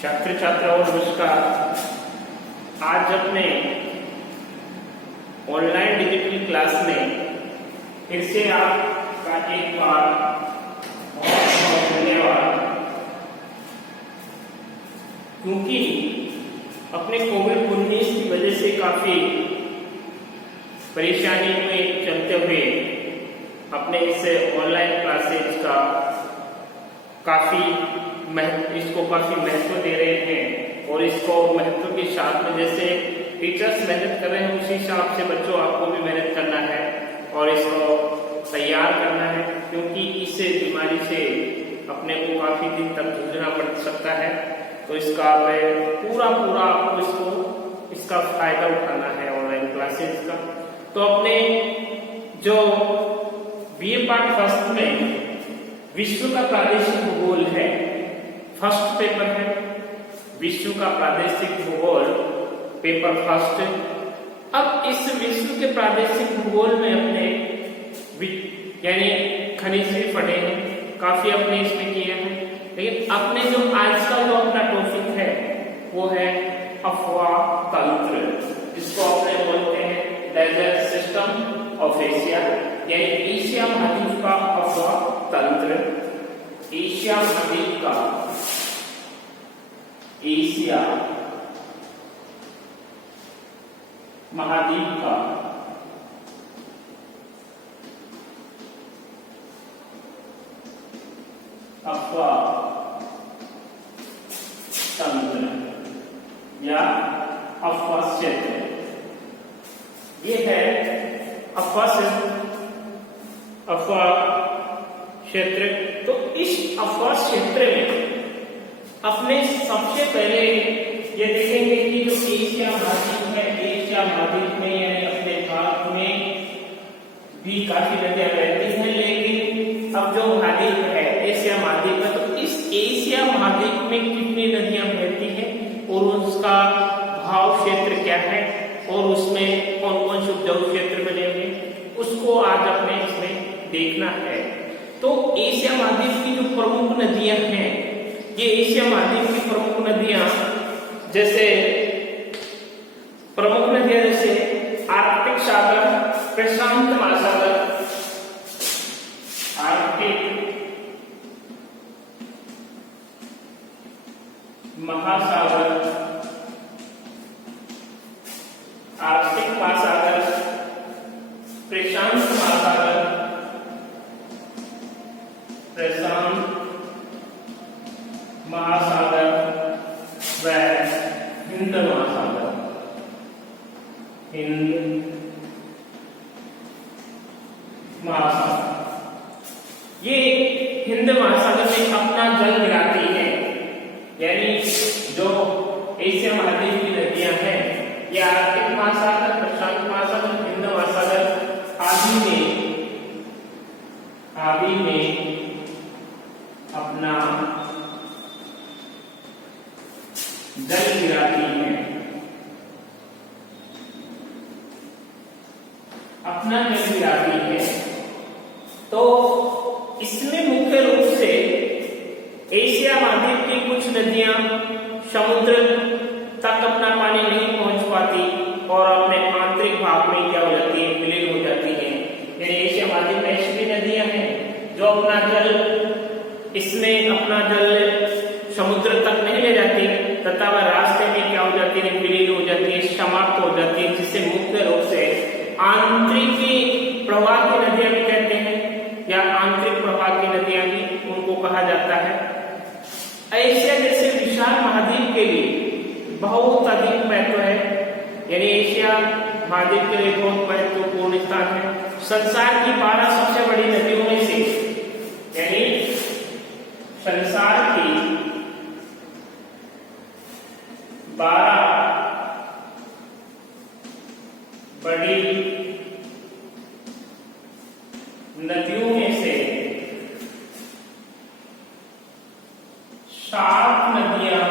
छात्र छात्राओं नमस्कार। आज अपने ऑनलाइन डिजिटल क्लास में फिर से आपका एक बार बहुत बहुत धन्यवाद। क्योंकि अपने कोविड-19 की वजह से काफी परेशानी में चलते हुए अपने इस ऑनलाइन क्लासेज का इसको काफी महत्व दे रहे हैं और इसको महत्व के साथ में जैसे टीचर्स मेहनत कर रहे हैं उसी हिसाब से बच्चों आपको भी मेहनत करना है और इसको तैयार करना है, क्योंकि इस बीमारी से अपने को काफी दिन तक जूझना पड़ सकता है। तो इसका पूरा आपको इसका फायदा उठाना है ऑनलाइन क्लासेस का। तो अपने जो बीए पार्ट फर्स्ट में विश्व का प्रादेशिक भूगोल है, फर्स्ट पेपर है विश्व का प्रादेशिक भूगोल पेपर फर्स्ट। अब इस विश्व के प्रादेशिक भूगोल में अपने यानी खनिज भी पढ़े हैं, काफी अपने इसमें किए हैं, लेकिन अपने जो आज का जो अपना टॉपिक है वो है अफवाह तंत्र, जिसको अपने बोलते हैं डेजर्ट सिस्टम ऑफ एशिया, यानी एशिया महाद्वीप का अफवाह तंत्र। एशिया महाद्वीप का एशिया महाद्वीप का अफवाह तंत्र या अफवाह क्षेत्र, ये है अफवाह क्षेत्र। तो इस अफवाह क्षेत्र में अपने सबसे पहले ये देखेंगे कि जो एशिया महाद्वीप है, एशिया महाद्वीप में यानी अपने भारत में भी काफी नदियां बहती हैं, लेकिन अब जो महाद्वीप है एशिया महाद्वीप में, तो इस एशिया महाद्वीप में कितनी नदियां बहती हैं और उसका भाव क्षेत्र क्या है और उसमें कौन कौन से उपजाऊ क्षेत्र बने हुए, उसको आज अपने इसमें देखना है। तो एशिया महाद्वीप की जो प्रमुख नदियां हैं, ये एशिया महाद्वीप की प्रमुख नदियां जैसे आर्कटिक सागर, प्रशांत महासागर, आर्कटिक महासागर, आर्कटिक महासागर, प्रशांत महासागर, प्रशांत महासागर व हिंद महासागर। हिंद महासागर, ये हिंद महासागर में अपना जल गिराती है, यानी जो एशिया महाद्वीप की नदियां हैं, ये आर्कटिक महासागर, प्रशांत महासागर, हिंद महासागर आदि में अपना जल गिराती है, अपना जल गिराती है। तो इसमें मुख्य रूप से एशिया महाद्वीप की कुछ नदियां समुद्र तक अपना पानी नहीं पहुंच पाती और अपने आंतरिक भाग में क्या हो जाती है, विलीन हो जाती है। यानी एशिया महाद्वीप में ऐसी भी नदियां हैं जो अपना जल समुद्र तक नहीं ले जाती तथा वह रास्ते में क्या हो जाती है, विलीन हो जाती है, समाप्त हो जाती है, जिसे मुख्य रूप से आंतरिक प्रवाह की नदियां भी कहते हैं या आंतरिक प्रवाह की नदियां भी उनको कहा जाता है। एशिया जैसे विशाल महाद्वीप के लिए बहुत अधिक महत्व है, यानी एशिया महाद्वीप के लिए बहुत महत्वपूर्ण स्थान है। संसार की 12 सबसे बड़ी नदियों में से, यानी संसार की 12 बड़ी नदियों में से 7 नदियां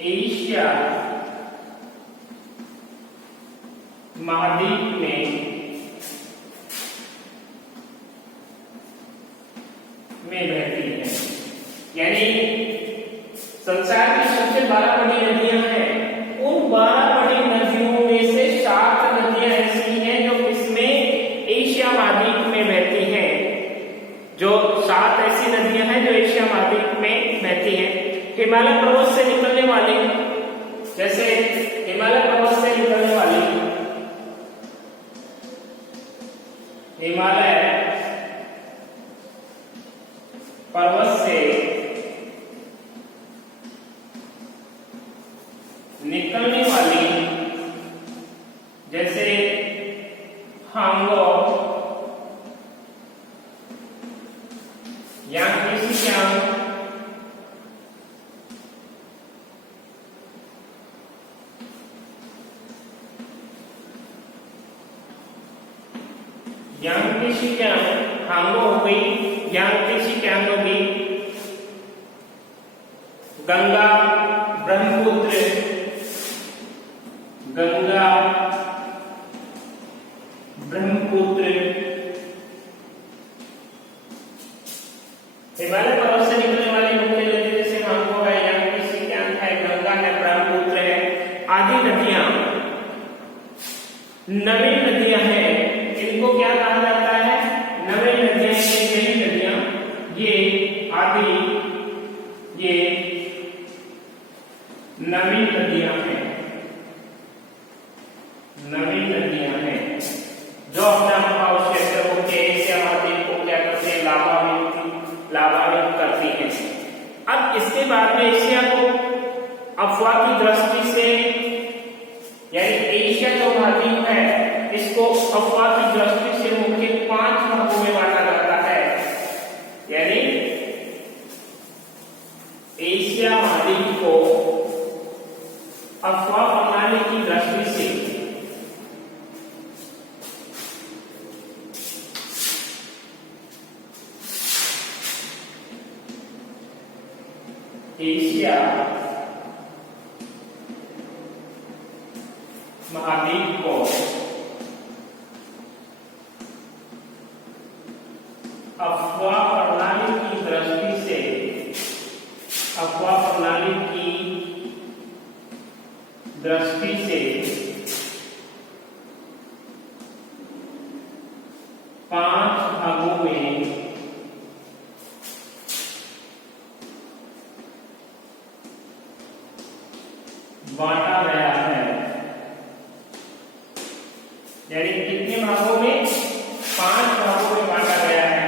एशिया महाद्वीप में में बहती हैं। यानी संसार की सबसे 12 बड़ी नदियां हैं, उन 12 बड़ी नदियों में से 7 नदियां ऐसी हैं जो इसमें एशिया महाद्वीप में बहती हैं। जो 7 ऐसी नदियां हैं जो एशिया महाद्वीप में बहती हैं। हिमालय पर्वत से निकलने वाली, जैसे हिमालय पर्वत से निकलने वाली हिमालय पर्वत से निकलने वाली, जैसे हांगो, यांगत्से, हांगो हो गई, यांगत्से हो गई, गंगा ब्रह्मपुत्र, गंगा ब्रह्मपुत्र, हिमालय पर्वत से निकलने वाली मुख्य नदी जैसे हांगो है, यांगत्से है, गंगा है, ब्रह्मपुत्र है, आदि नदियां नवीन नदियां हैं। इनको क्या कहा जाता है? नवीन नदियां, नई नदियां, ये आदि, ये नवीन नदियां हैं, नवीन नदियां हैं जो अपना प्रभाव क्षेत्र को एशिया महाद्वीप को क्या करते हैं? लाभान्वित करती हैं। अब इसके बाद में एशिया को अफवाह की दृष्टि से, यानी एशिया जो महाद्वीप है इसको अफवाह की दृष्टि से मुख्य 5 भागों में बांटा जाता है। यानी एशिया महाद्वीप को अफवाह प्रणाली की दृष्टि से एशिया महाद्वीप को अफवाह प्रणाली की दृष्टि से, अफवाह प्रणाली की दृष्टि से 5 भागों में बांटा गया है। यानी कितने भागों में? 5 भागों में बांटा गया है।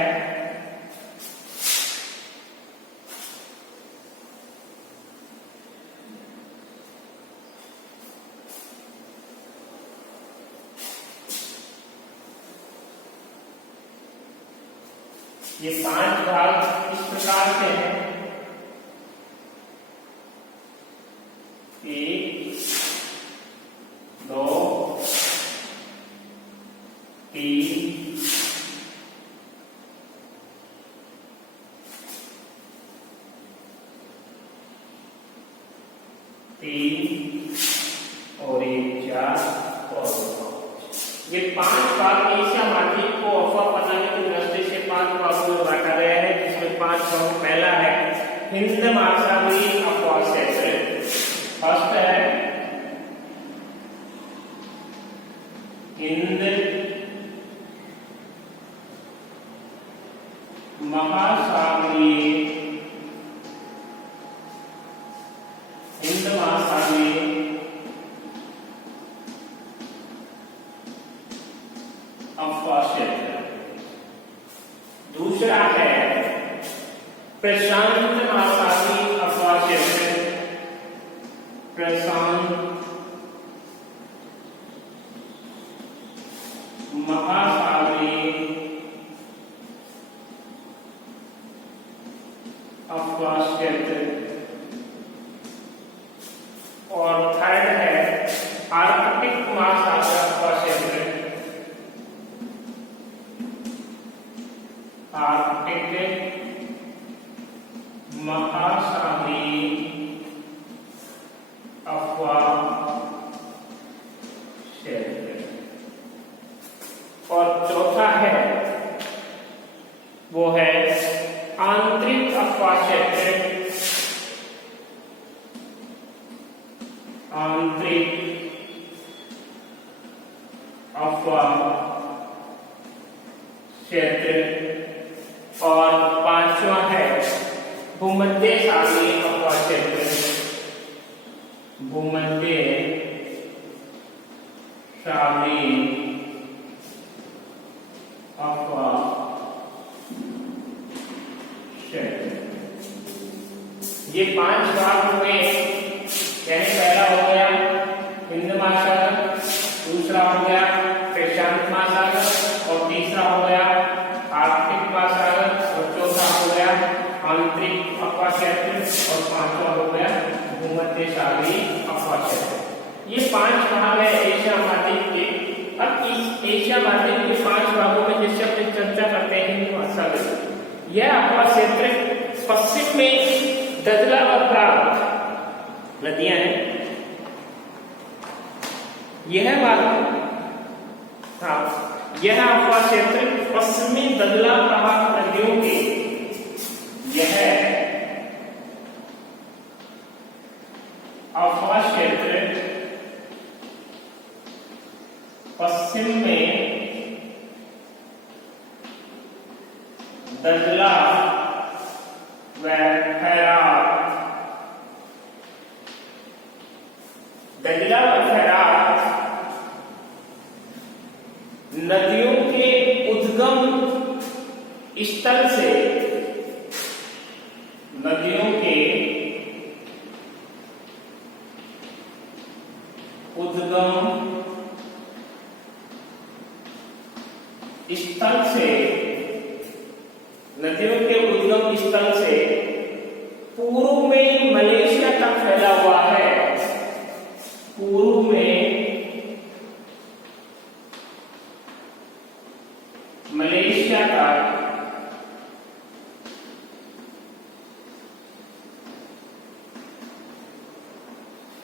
ये 5 भाग इस प्रकार से हैं। 1, 2, 3, 3 और 1, 4 और 5। ये 5 भाग एशिया महाद्वीप को अफवाह प्रणाली की दृष्टि से 5 भागों में बांटा गया है, जिसमें 5 भाग पहला है हिंद महासागरीय अफवाह क्षेत्र। फर्स्ट है हिंद महासागरीय, हिंद महासागरीय अफवाह क्षेत्र। दूसरा है प्रशांत महासागरीय अफवाह क्षेत्र, प्रशांत महासागरीय अफवाह क्षेत्र। और थर्ड है आर्कटिक महासागर अफवाह क्षेत्र, आर्कटिक महासागरीय अफवाह क्षेत्र। और चौथा है वो है अफवा क्षेत्र, और पांचवा है भूमध्य सागरीय अफवा क्षेत्र, भूमध्य सागरीय अफवा क्षेत्र। ये 5 भाग हुए, यानी पहला हो गया हिंद महासागर, दूसरा हो गया प्रशांत महासागर, और तीसरा हो गया आर्कटिक महासागर, और चौथा हो गया आंतरिक अफवा क्षेत्र, और पांचवा हो गया भूमध्य सागरीय अफवा क्षेत्र। ये 5 भाग है एशिया महाद्वीप के। अब इस एशिया महाद्वीप के 5 भागों में जिससे अपनी चर्चा करते हैं हिंद महासागर। यह अफवा क्षेत्र पश्चिम में दजला और फरात नदियां हैं। यह अफवा क्षेत्र पश्चिमी दजला फरात नदियों के यह अफवा क्षेत्र पश्चिम में दजला व फरात, दजला व फरात नदियों के उद्गम स्थल से, नदियों के उद्गम स्थल से, नदियों के उद्गम स्थल से पूर्व में मलेशिया तक फैला हुआ है, पूर्व में मलेशिया तक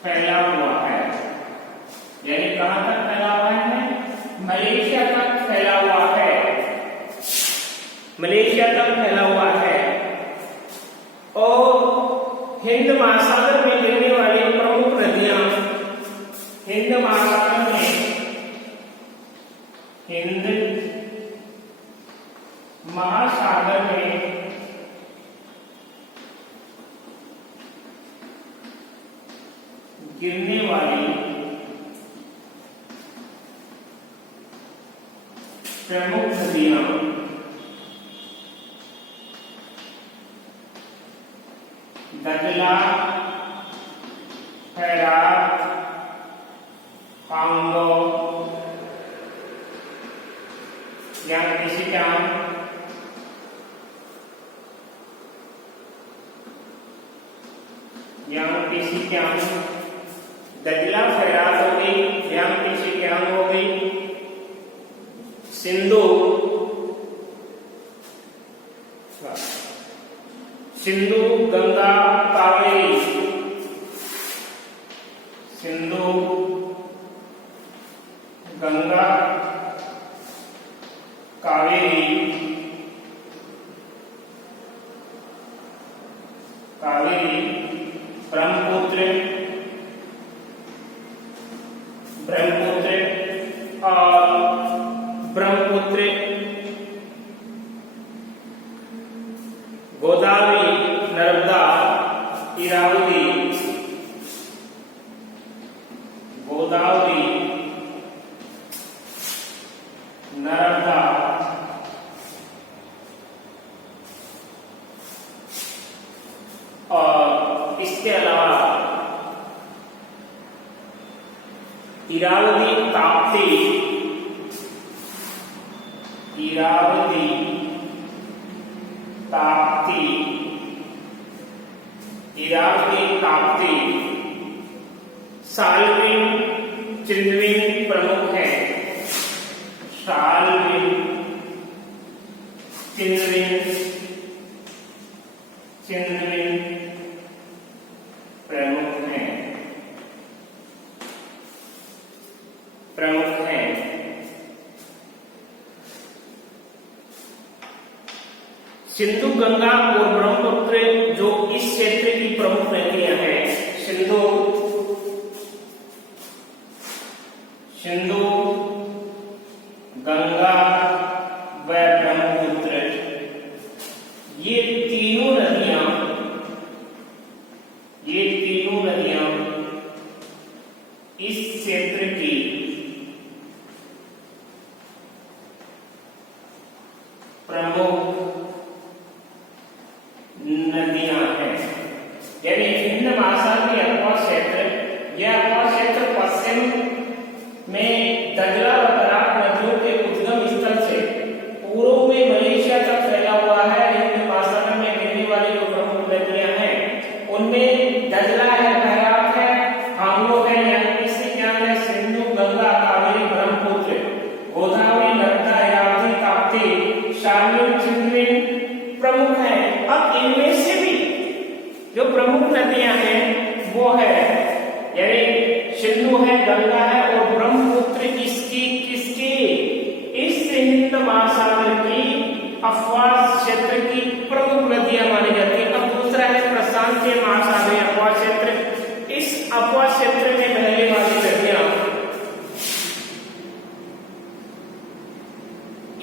फैला हुआ है। यानी कहां तक फैला हुआ है? मलेशिया तक फैला हुआ है, मलेशिया तक फैला हुआ है। और हिंद महासागर में गिरने वाली प्रमुख नदियां, हिंद महासागर में, हिंद महासागर में गिरने वाली प्रमुख नदियां दजला, फरात, कांगो, यांगत्से, दजला फरात हो गई, यांगत्से हो गई, सिंधु, सिंधु गंगा कावेरी, सिंधु गंगा कावेरी, कावेरी, ब्रह्मपुत्र, ब्रह्मपुत्र और ब्रह्मपुत्र, गोदावरी, नर्मदा, इरावती, गोदावरी, नर्मदा, और इसके अलावा इरावती, ताप्ती, इरावती, ताप्ती, इरावती, ताप्ती, साल्विन, चिंदविन प्रमुख है, साल्विन, चिंदविन, चिंदविन प्रमुख है, प्रमुख है। सिंधु, गंगा और ब्रह्मपुत्र जो इस क्षेत्र की प्रमुख नदियां हैं, सिंधु, गंगा व ब्रह्मपुत्र, ये तीनों नदियां इस क्षेत्र की प्रमुख नदियां हैं। यानी हिंद महासागर अथवा क्षेत्र, यह अथवा क्षेत्र पश्चिम में दजला व बराक नदियों के उद्गम स्थल से पूर्व में मलेशिया तक फैला हुआ है। हिंद महासागर में गिरने वाली जो प्रमुख नदियां हैं उनमें दजला है, बराक है, हांगो है, यानी क्या है, सिंधु, गंगा, कावेरी, ब्रह्मपुत्र, गोदावरी, नर्मदा, यावती, ताप्ती, शारलूल, चिंतविन प्रमुख है। अब इनमें से भी जो प्रमुख नदियां हैं वो है, यानी सिंधु है, गंगा है और ब्रह्मपुत्र किसकी इस हिंद महासागर की अफवाह क्षेत्र की प्रमुख नदियां मानी जाती है। अब दूसरा है प्रशांतीय महासागरीय अफवाह क्षेत्र। इस अफवाह क्षेत्र में बहने वाली नदियां,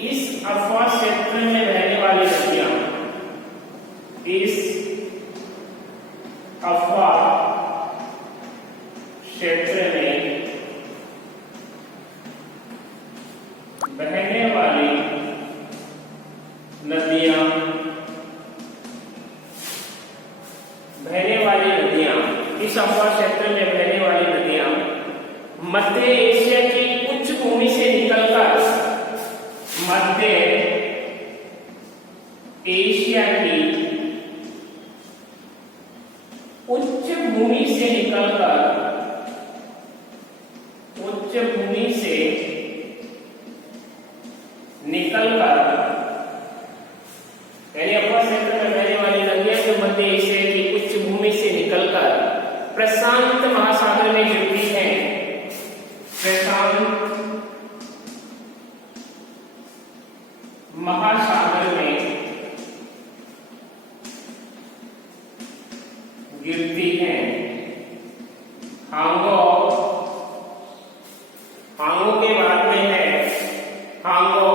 इस अफवाह क्षेत्र में बहने वाली नदियां, इस अफवाह क्षेत्र में बहने वाली नदियां, इस अफवाह क्षेत्र में बहने वाली नदियां मध्य एशिया की उच्च भूमि से निकलकर मध्य एशिया की उच्च भूमि से निकलकर यानी अफवाह क्षेत्र में बहने वाली नदियां जो मध्य एशिया की उच्च भूमि से निकलकर प्रशांत महासागर में गिरती हैं। प्रशांत महासागर में गिरती हैं। हांगो के बाद में है हांगो,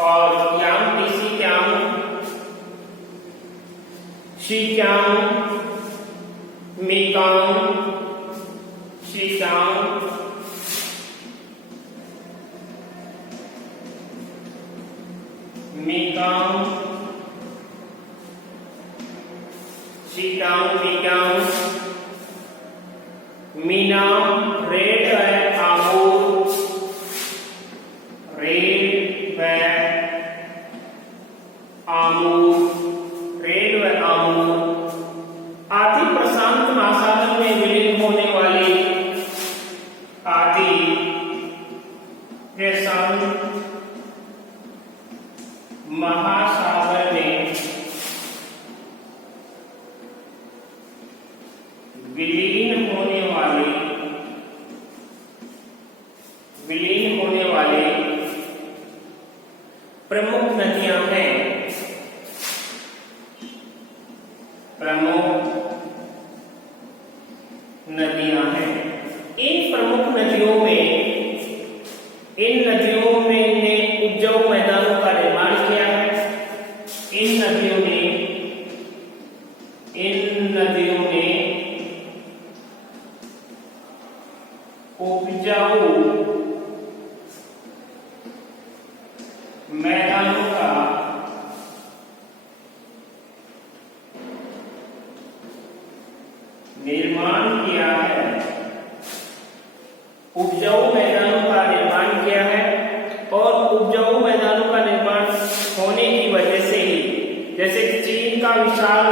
और शीक्यांग, मीकांग, मीनाम, रेड व आमूर, आदि प्रशांत महासागर में विलीन होने वाली प्रशांत महासागर में विलीन होने वाले प्रमुख नदियां हैं। इन नदियों ने उपजाऊ मैदानों का निर्माण किया है। इन नदियों ने उपजाऊ मैदानों का निर्माण किया है। उपजाऊ मैदानों का निर्माण किया है और उपजाऊ मैदानों का निर्माण होने की वजह से ही, जैसे कि चीन का विशाल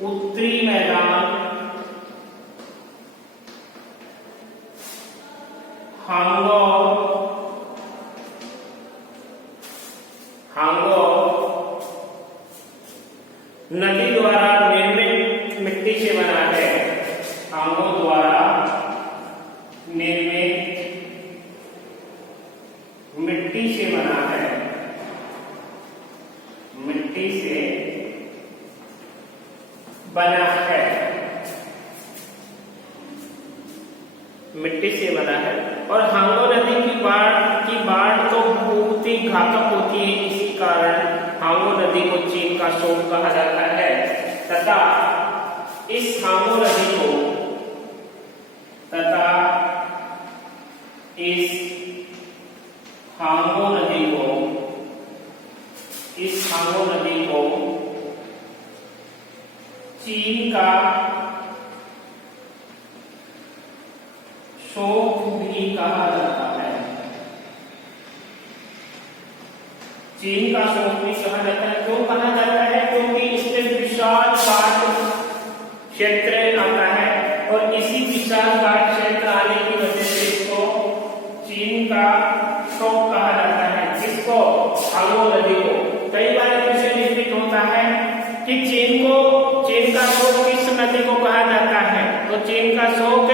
उत्तरी मैदान, हांगो नदी द्वारा निर्मित मिट्टी से बना है। हांगो द्वारा मिट्टी से बना है। और हांगो नदी की बाढ़ तो बहुत ही घातक होती है, इसी कारण हांगो नदी को चीन का शोक कहा जाता है। तथा इस हांगो नदी को चीन का शोक भी कहा जाता है। चीन का शोक भी कहा जाता है। क्यों कहा जाता है? क्योंकि इससे विशाल घाट क्षेत्र आता है और इसी विशाल घाट क्षेत्र आने की वजह से इसको चीन का शोक कहा जाता है। जिसको हांगो नदी को कई बार विषय निश्चित होता है कि चीन का शोक किस नदी को कहा जाता है, तो चीन का शोक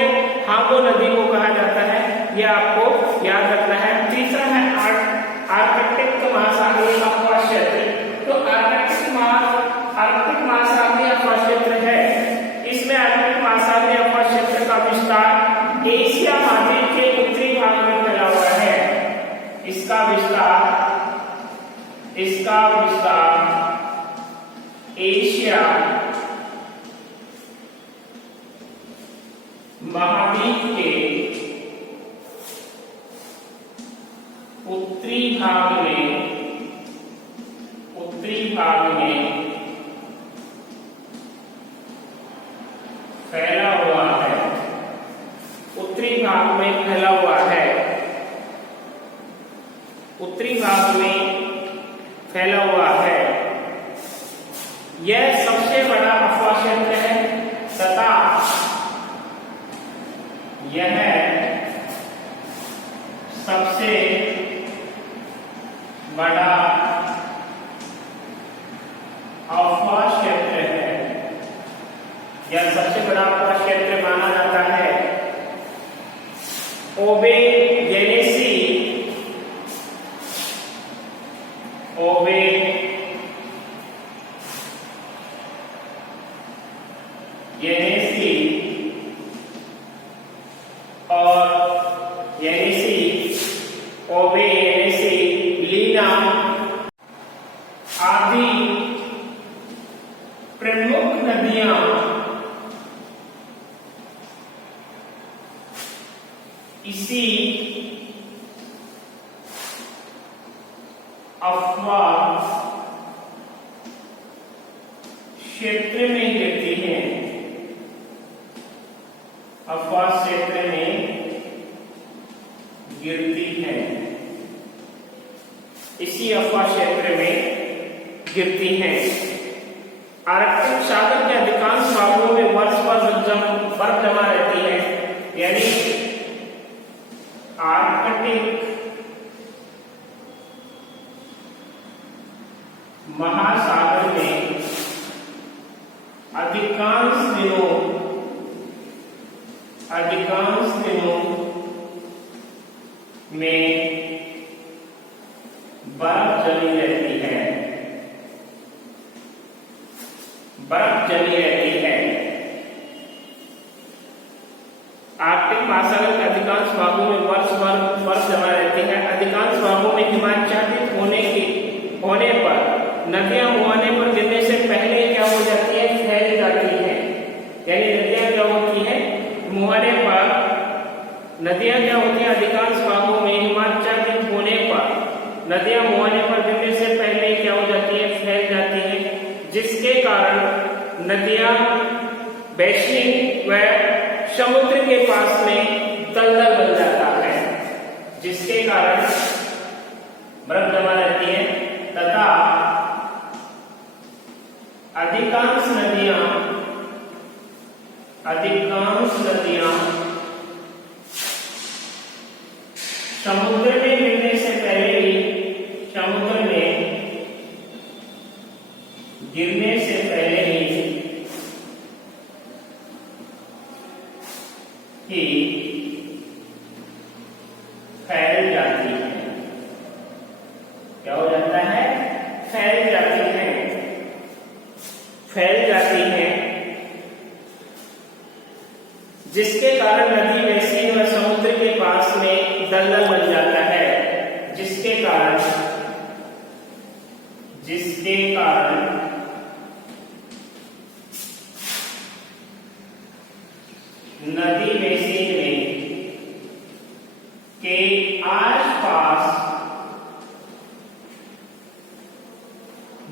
हांगो नदी को कहा जाता है। यह आपको याद रखना है। तीसरा है आर्कटिक महासागरीय अफवाह क्षेत्र। तो आर्कटिक महासागरीय अफवाह क्षेत्र है। इसमें आर्कटिक महासागरीय अफवाह क्षेत्र का विस्तार एशिया महाद्वीप के उत्तरी भाग में फैला हुआ है। इसका विस्तार एशिया महाद्वीप के उत्तरी भाग में फैला हुआ है। उत्तरी भाग में फैला हुआ है। उत्तरी भाग में फैला हुआ है। यह सबसे बड़ा अफवाह क्षेत्र है तथा यह सबसे बड़ा अफवाह क्षेत्र है। यह सबसे बड़ा अफवाह क्षेत्र माना जाता है। ओबे येनेसी और येनेसी लीना आदि प्रमुख नदियां इसी अफवाह क्षेत्र में गिरती हैं। अफवाह क्षेत्र में गिरती हैं। इसी अफवाह क्षेत्र में गिरती हैं। आर्कटिक सागर के अधिकांश भागों में वर्ष भर बर्फ जमा रहती है। यानी आर्कटिक महासागर में अधिकांश दिनों में बर्फ जमी रहती है। आर्कटिक महासागर के अधिकांश भागों में वर्ष भर बर्फ जमा रहती है। अधिकांश भागों में हिमाच्छादित होने पर नदियां मुहाने पर गिरने से पहले क्या हो जाती है? फैल जाती है। यानी नदियां क्या होती है? मुहाने पर नदियां क्या होती है? अधिकांश भागों में हिमाच्छादित होने पर नदियां मुहाने पर गिरने से पहले क्या हो जाती है? फैल जाती है। जिसके कारण नदियां बेसिन व समुद्र के पास में दलदल बन जाता है, जिसके कारण बर्फ जमा रहती है तथा अधिकांश नदियां समुद्र में गिरने से पहले ही फैल जाती है। क्या हो जाता है? फैल जाती है। जिसके कारण नदी वैसी व समुद्र के पास में दलदल बन जाता है, जिसके कारण नदी बेसिन में के आसपास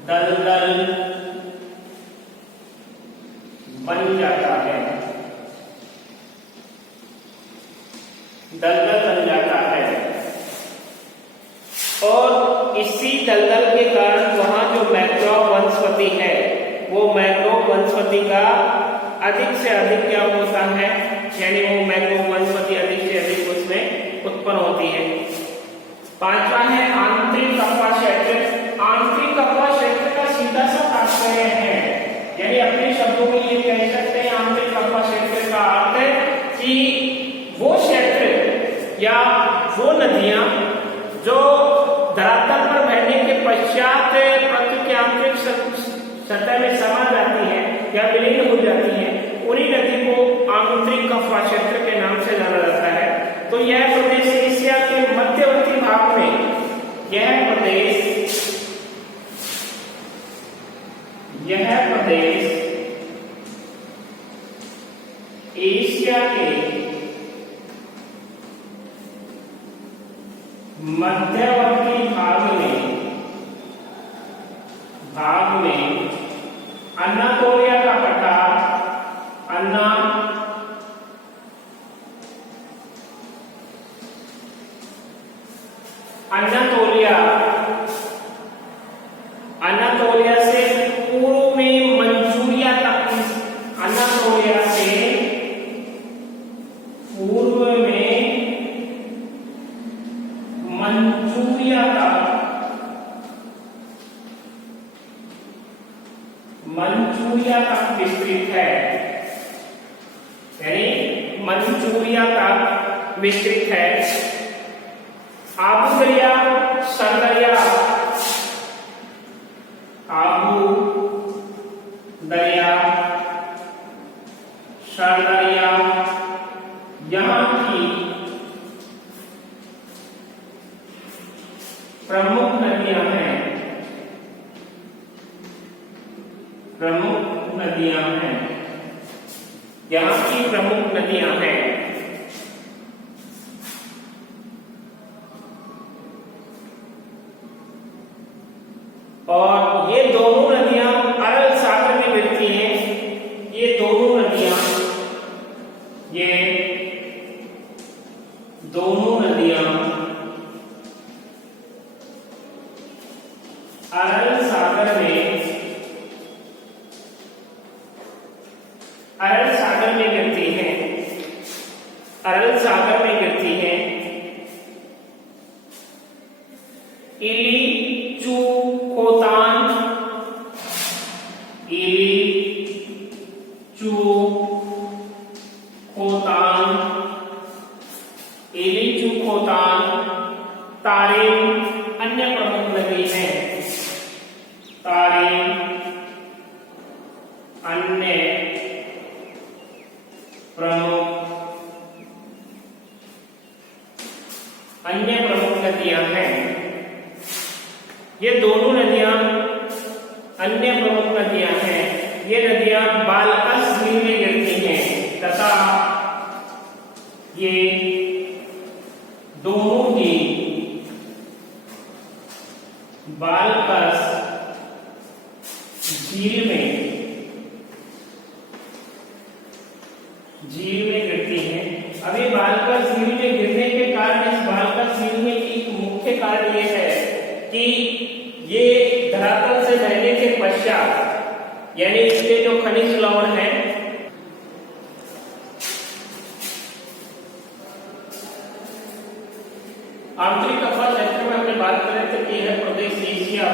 दलदल बन जाता है, दलदल बन जाता है। और इसी दलदल के कारण वहां जो मैंग्रोव वनस्पति है, वो मैंग्रोव वनस्पति का अधिक से अधिक क्या होता है, यानी वो मैंग्रोव वनस्पति अधिक से अधिक उसमें उत्पन्न होती है। पांचवा है आंतरिक कप्पा क्षेत्र। आंतरिक कप्पा क्षेत्र का सीधा सा तात्पर्य है, यानी अपने शब्दों में ये कह सकते हैं आंतरिक कप्पा क्षेत्र का अर्थ है कि वो क्षेत्र या वो नदियां जो धरातल पर बहने के पश्चात पृथ्वी के आंतरिक सतह में समा जाती है या विलीन हो जाती है, उन्हीं नदी को आंतरिक कप्पा क्षेत्र के नाम से जाना जाता है। तो यह प्रदेश एशिया के मध्यवर्ती भाग में, यह प्रदेश एशिया के मध्यवर्ती भाग में अनातोलिया का पठार, अनातोलिया से पूर्व में मंचूरिया तक, अनातोलिया से पूर्व में मंचूरिया तक विस्तृत है, यानी मंचूरिया तक विस्तृत है। आबू दरिया, सरदरिया, आबू दरिया, सरदरिया यहाँ की प्रमुख नदियां हैं, यहाँ की प्रमुख नदियां हैं। और ये दोनों नदियां अरल सागर में मिलती हैं। ये दोनों नदियां अरल सागर में गिरती हैं, अरल सागर में गिरती हैं। इली चू खोतान, तारिम अन्य प्रमुख नदी है, तारिम अन्य प्रमुख नदियां हैं। ये दोनों नदियां अन्य प्रमुख नदियां हैं। ये नदियां बालकस झील में गिरती हैं तथा ये दोनों ही बालकस झील में गिरती हैं। अभी बालकस झील में गिरने के कारण, इस बालकस झील में एक मुख्य कारण यह है कि ये धरातल से बहने के पश्चात, यानी इसके जो खनिज लवण है, आंतरिक कप्पा क्षेत्र में हमने बात करें तो यह प्रदेश एशिया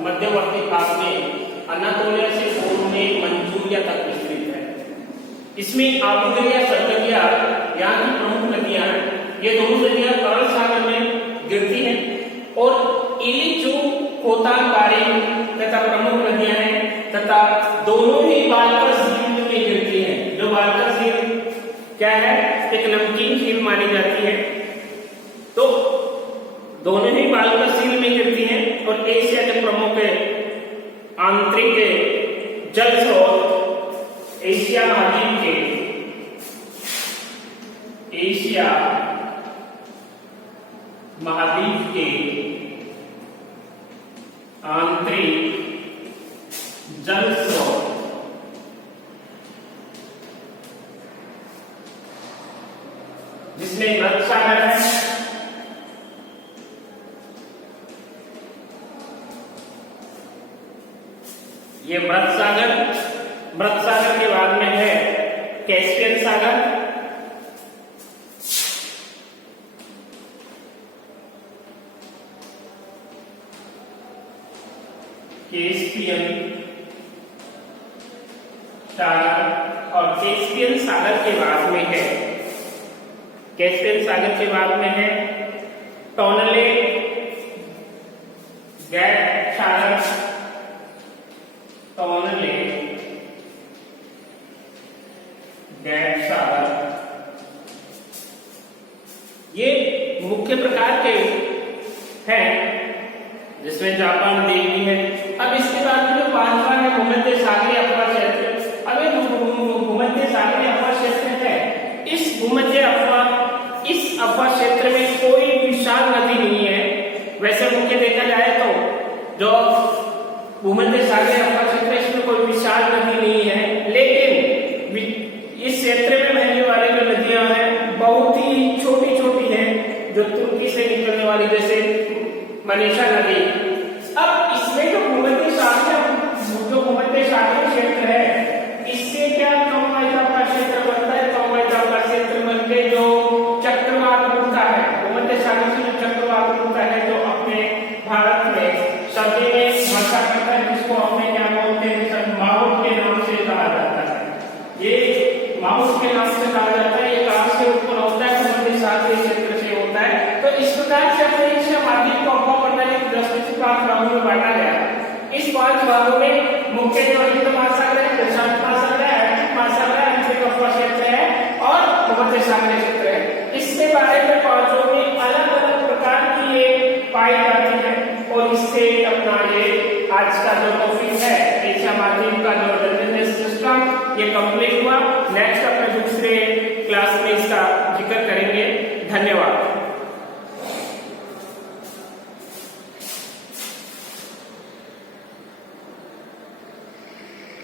मध्यवर्ती भाग में अनातोलिया से पूर्व में मंचूरिया तक विस्तृत है। इसमें आबू दरिया, सरदरिया यहाँ की प्रमुख नदियां हैं। ये दोनों नदियां अरल सागर में गिरती हैं और इलिचू खोतान तारिम तथा प्रमुख नदियां हैं तथा दोनों ही बालकस झील में गिरती हैं। जो बालकस झील क्या है, एक नमकीन झील मानी जाती है। तो दोनों ही बालुकाशील में गिरती हैं और एशिया के प्रमुख आंतरिक जल स्रोत एशिया महाद्वीप के आंतरिक जल स्रोत जिसमें मृत सागर है, ये मृत सागर के बाद में है कैस्पियन सागर, और कैस्पियन सागर के बाद में है, कैस्पियन सागर के बाद में है टोनले गैप सागर, टोनले गैप सागर। ये मुख्य प्रकार के हैं जिसमें जापान देश भी है। अब इसके बाद में जो पांचवा है भूमध्य सागरीय अफवा क्षेत्र। अब ये भूमध्य सागरीय अफवा क्षेत्र है, इस अफवा क्षेत्र में कोई विशाल नदी नहीं है। वैसे मुख्य देखा जाए तो जो भूमध्य सागरीय अफवा क्षेत्र है इसमें कोई विशाल नदी नहीं है, लेकिन इस क्षेत्र में बहने वाली जो नदियां हैं बहुत ही छोटी छोटी हैं, जो तुर्की से निकलने वाली जैसे मनीषा नदी। अब इसमें जो भूमध्य सागरीय क्षेत्र है इससे क्या कम वायुदाब का क्षेत्र बनता है, कम वायुदाब का क्षेत्र बनके जो चक्रवात बनता है, भूमध्य सागर से जो चक्रवात बनता है जो अपने भारत में सर्दी में वर्षा करता है, जिसको अपने क्या बोलते हैं माउंट के नाम से कहा जाता है। ये माउंट के नाम से कहा जाता है। ये कहां से उत्पन्न होता है, भूमध्य सागरीय क्षेत्र से होता है। तो इस प्रकार से अपने एशिया महाद्वीप को अफवा प्रणाली की दृष्टि से 5 भागों में बांटा गया। इस 5 भागों में मुख्य जो हिंद महासागर है, प्रशांत महासागर है, अटलांटिक महासागर है, आंतरिक अफवा क्षेत्र है और भूमध्य सागरीय क्षेत्र है। इसके बारे में पांचों में अलग अलग प्रकार की ये पाई जाती है और इससे अपना ये आज का जो टॉपिक है एशिया महाद्वीप का जो सिस्टम ये कंप्लीट